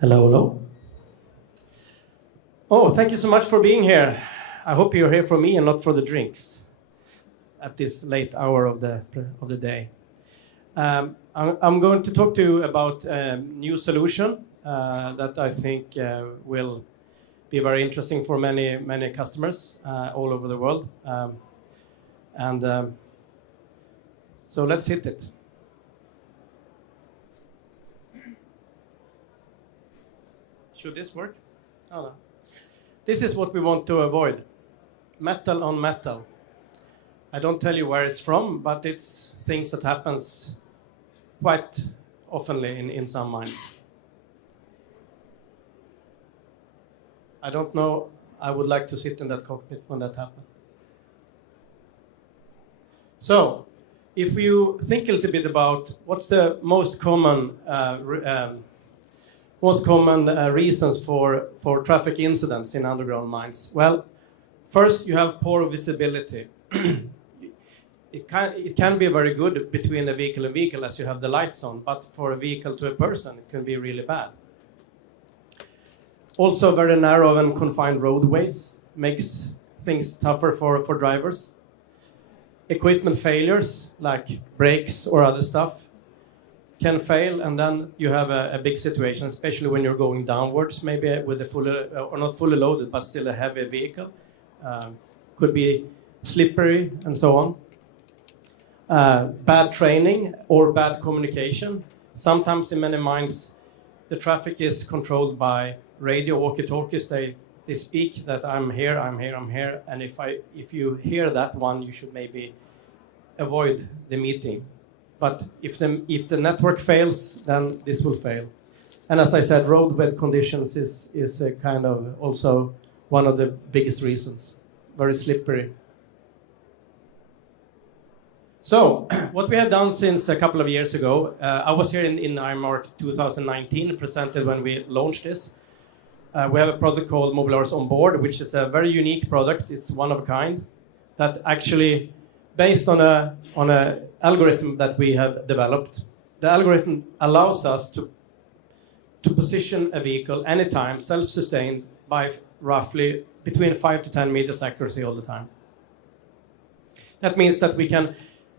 Hello, hello. Oh, thank you so much for being here. I hope you're here for me and not for the drinks at this late hour of the day. I'm going to talk to you about a new solution that I think will be very interesting for many customers all over the world. So let's hit it. Should this work? Oh, no. This is what we want to avoid. Metal on metal. I don't tell you where it's from, but it's things that happens quite oftenly in some mines. I don't know. I would like to sit in that cockpit when that happens. So, if you think a little bit about what's the most common reasons for traffic incidents in underground mines? Well, first you have poor visibility. It can be very good between a vehicle and vehicle as you have the lights on, but for a vehicle to a person it can be really bad. Also, very narrow and confined roadways makes things tougher for drivers. Equipment failures like brakes or other stuff can fail, and then you have a big situation, especially when you're going downwards, maybe with a fully, or not fully loaded, but still a heavy vehicle. Could be slippery and so on. Bad training or bad communication. Sometimes in many mines, the traffic is controlled by radio walkie-talkies. They speak that I'm here, and if you hear that one, you should maybe avoid the meeting. But if the network fails, then this will fail. And as I said, roadbed conditions is a kind of also one of the biggest reasons. Very slippery. So, what we have done since a couple of years ago, I was here in IMARC 2019, presented when we launched this. We have a product called Mobilaris On Board, which is a very unique product. It's one of a kind that actually, based on a algorithm that we have developed, the algorithm allows us to position a vehicle anytime, self-sustained, by roughly between 5 to 10 meters accuracy all the time. That means that we can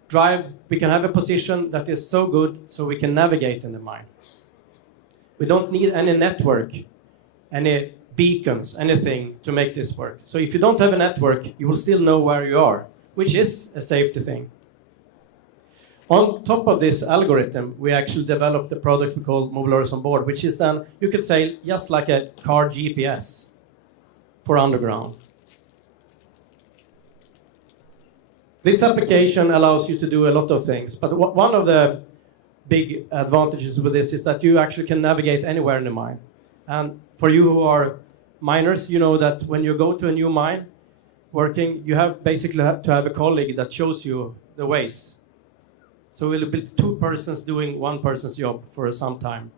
have a position that is so good so we can navigate in the mine. We don't need any network, any beacons, anything to make this work. So if you don't have a network, you will still know where you are, which is a safety thing. On top of this algorithm, we actually developed a product we call Mobilaris On Board, which is then, you could say, just like a car GPS for underground. This application allows you to do a lot of things, but one of the big advantages with this is that you actually can navigate anywhere in the mine. And for you who are miners, you know that when you go to a new mine working, you have basically to have a colleague that shows you the ways. So we'll be two persons doing one person's job for some time.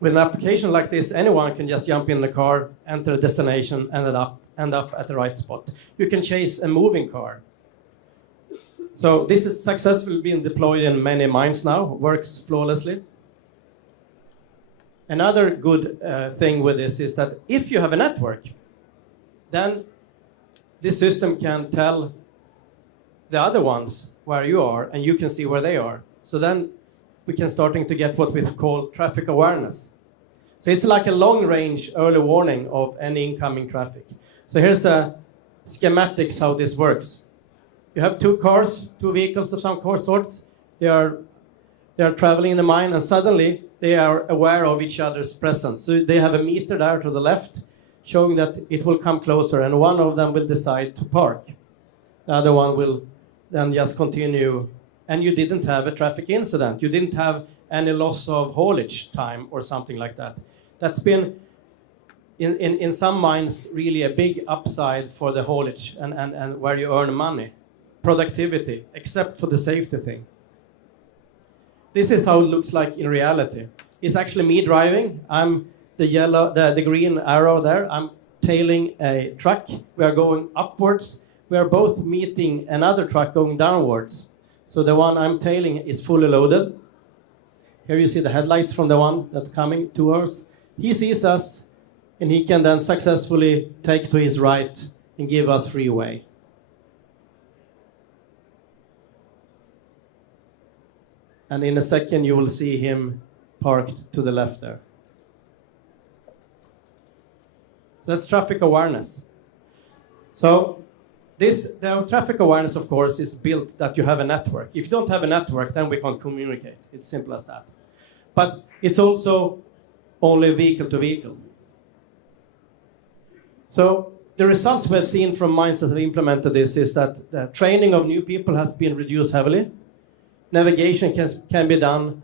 With an application like this, anyone can just jump in the car, enter a destination, end up at the right spot. You can chase a moving car. So this is successfully being deployed in many mines now, works flawlessly. Another good thing with this is that if you have a network, then this system can tell the other ones where you are, and you can see where they are. So then we can starting to get what we call traffic awareness. So it's like a long-range early warning of any incoming traffic. So here's a schematics how this works. You have two vehicles of some sorts. They are traveling in the mine, and suddenly they are aware of each other's presence. So they have a meter there to the left, showing that it will come closer, and one of them will decide to park. The other one will then just continue, and you didn't have a traffic incident. You didn't have any loss of haulage time or something like that. That's been, in some mines, really a big upside for the haulage and where you earn money, productivity, except for the safety thing. This is how it looks like in reality. It's actually me driving. I'm the green arrow there. I'm tailing a truck. We are going upwards. We are both meeting another truck going downwards. So the one I'm tailing is fully loaded. Here you see the headlights from the one that's coming towards. He sees us, and he can then successfully take to his right and give us free way. And in a second, you will see him parked to the left there. That's traffic awareness. So the traffic awareness, of course, is built that you have a network. If you don't have a network, then we can't communicate. It's simple as that. But it's also only vehicle to vehicle. So the results we have seen from mines that have implemented this is that the training of new people has been reduced heavily. Navigation can be done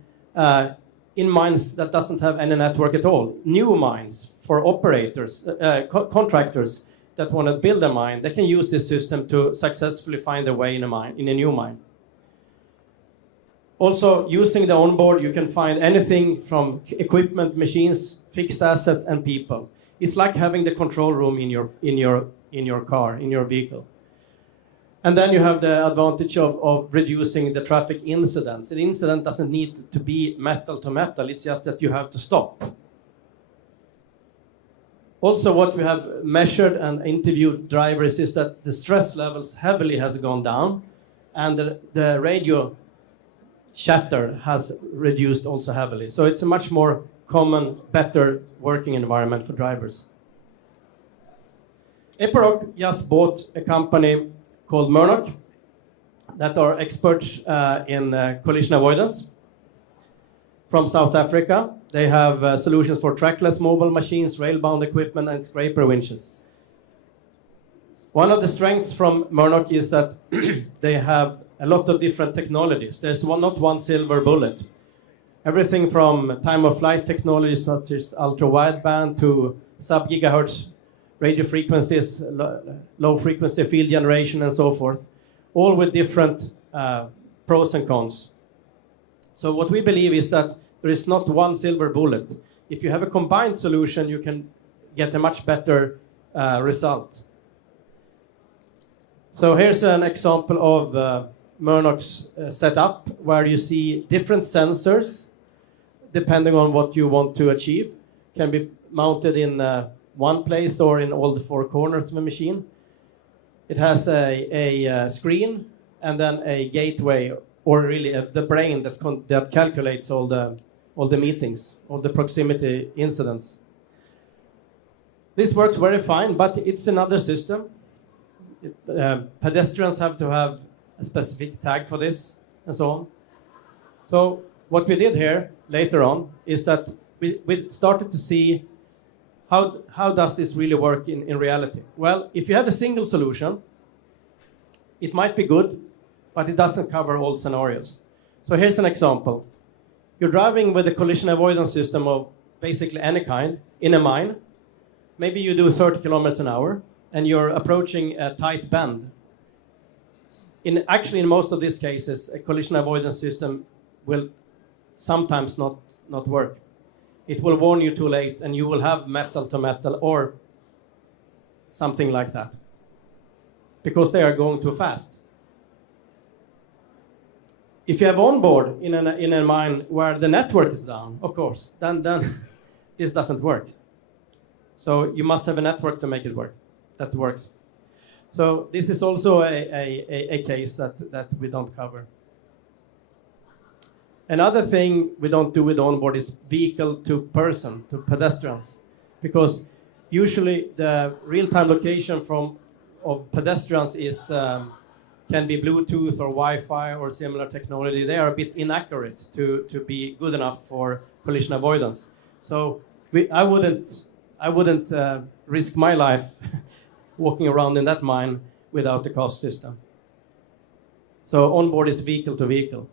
in mines that doesn't have any network at all. New mines for operators, contractors that want to build a mine, they can use this system to successfully find their way in a new mine. Also, using the onboard, you can find anything from equipment, machines, fixed assets, and people. It's like having the control room in your car, in your vehicle. And then you have the advantage of reducing the traffic incidents. An incident doesn't need to be metal to metal, it's just that you have to stop. Also, what we have measured and interviewed drivers is that the stress levels heavily has gone down, and the radio chatter has reduced also heavily. So it's a much more common, better working environment for drivers. Epiroc just bought a company called IMARC that are experts in collision avoidance from South Africa. They have solutions for trackless mobile machines, rail-bound equipment, and scraper winches. One of the strengths from IMARC is that they have a lot of different technologies. There's not one silver bullet. Everything from time-of-flight technologies such as ultra-wideband to sub-gigahertz radio frequencies, low-frequency field generation, and so forth, all with different pros and cons. So what we believe is that there is not one silver bullet. If you have a combined solution, you can get a much better result. So here's an example of IMARC's setup, where you see different sensors, depending on what you want to achieve, can be mounted in one place or in all the four corners of the machine. It has a screen and then a gateway, or really the brain that calculates all the meetings, all the proximity incidents. This works very fine, but it's another system. Pedestrians have to have a specific tag for this, and so on. So what we did here later on is that we started to see how does this really work in reality. Well, if you have a single solution, it might be good, but it doesn't cover all scenarios. So here's an example. You're driving with a collision avoidance system of basically any kind in a mine. Maybe you do 30 kilometers an hour, and you're approaching a tight bend. Actually, in most of these cases, a collision avoidance system will sometimes not work. It will warn you too late, and you will have metal to metal or something like that, because they are going too fast. If you have onboard in a mine where the network is down, of course, then this doesn't work. So you must have a network to make it work. That works. So this is also a case that we don't cover. Another thing we don't do with onboard is vehicle to person, to pedestrians, because usually the real-time location of pedestrians is can be Bluetooth or Wi-Fi or similar technology. They are a bit inaccurate to be good enough for collision avoidance. So I wouldn't risk my life walking around in that mine without the cost system. So onboard is vehicle to vehicle.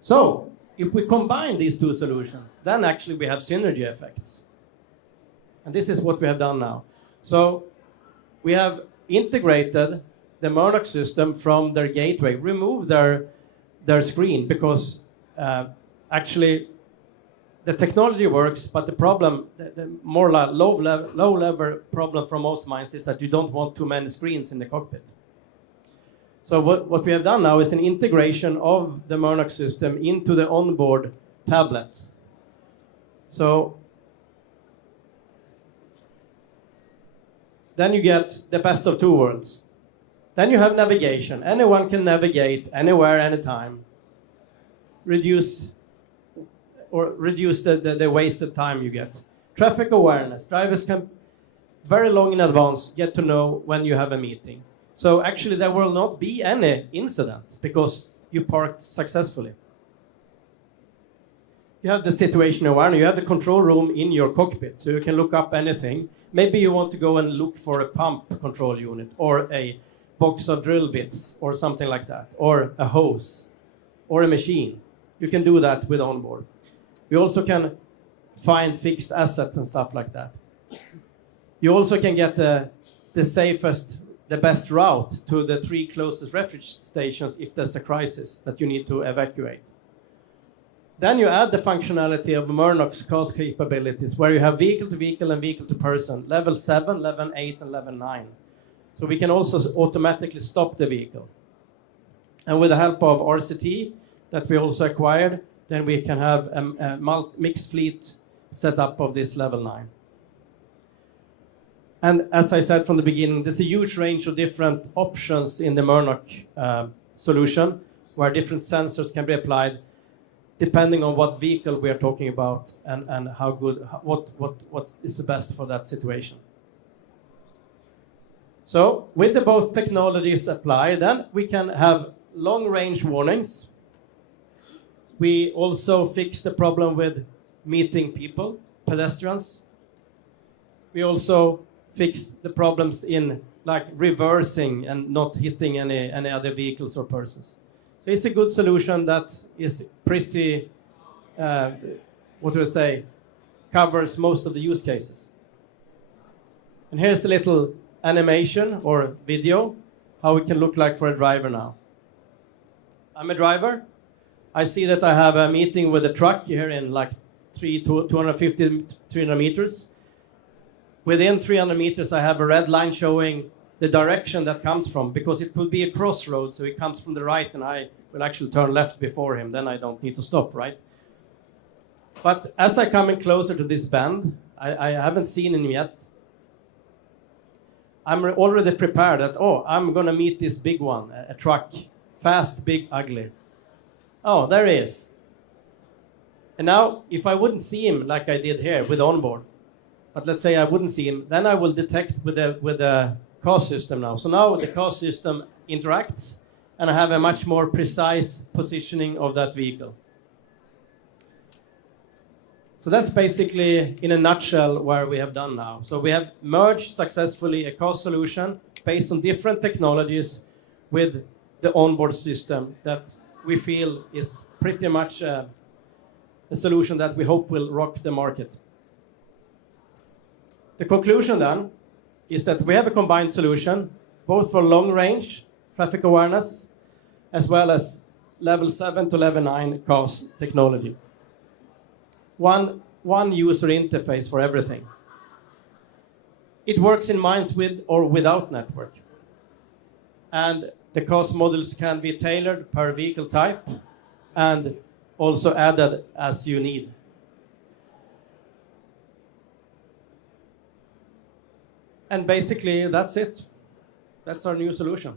So if we combine these two solutions, then actually we have synergy effects. And this is what we have done now. So we have integrated the IMARC system from their gateway, removed their screen, because actually the technology works, but the problem, the more low level problem for most mines is that you don't want too many screens in the cockpit. So what we have done now is an integration of the IMARC system into the onboard tablet. So then you get the best of two worlds. Then you have navigation. Anyone can navigate anywhere, anytime. Reduce the wasted time you get. Traffic awareness. Drivers can very long in advance get to know when you have a meeting. So actually there will not be any incident because you parked successfully. You have the situation awareness. You have the control room in your cockpit, so you can look up anything. Maybe you want to go and look for a pump control unit or a box of drill bits or something like that, or a hose or a machine. You can do that with onboard. You also can find fixed assets and stuff like that. You also can get the safest, the best route to the 3 closest refuge stations if there's a crisis that you need to evacuate. Then you add the functionality of IMARC's COS capabilities, where you have vehicle to vehicle and vehicle to person, level 7, level 8, and level 9. So we can also automatically stop the vehicle. And with the help of RCT that we also acquired, then we can have a mixed fleet setup of this level 9. And as I said from the beginning, there's a huge range of different options in the IMARC solution, where different sensors can be applied depending on what vehicle we are talking about and how good, what is the best for that situation. So with the both technologies applied, then we can have long-range warnings. We also fix the problem with meeting people, pedestrians. We also fix the problems in like reversing and not hitting any other vehicles or persons. So it's a good solution that is pretty, covers most of the use cases. And here's a little animation or video, how it can look like for a driver now. I'm a driver. I see that I have a meeting with a truck here in like 250, 300 meters. Within 300 meters, I have a red line showing the direction that comes from, because it could be a crossroad, so he comes from the right and I will actually turn left before him, then I don't need to stop, right? But as I come in closer to this bend, I haven't seen him yet. I'm already prepared that, oh, I'm gonna meet this big one, a truck, fast, big, ugly. Oh, there he is. And now, if I wouldn't see him like I did here with onboard, but let's say I wouldn't see him, then I will detect with the COS system now. So now the COS system interacts, and I have a much more precise positioning of that vehicle. So that's basically, in a nutshell, where we have done now. So we have merged successfully a COS solution based on different technologies with the onboard system that we feel is pretty much a solution that we hope will rock the market. The conclusion then is that we have a combined solution, both for long range traffic awareness, as well as level 7 to level 9 COS technology. One user interface for everything. It works in mines with or without network. And the COS modules can be tailored per vehicle type and also added as you need. And basically, that's it. That's our new solution.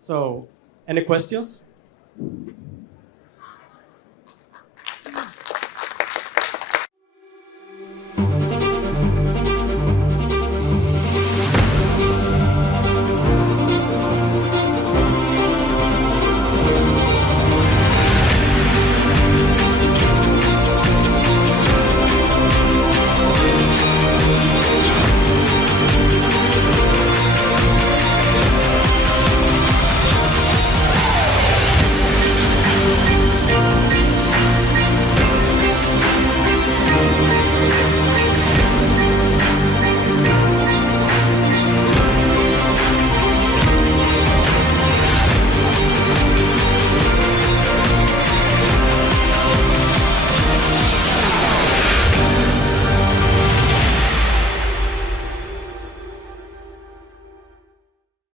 So, any questions?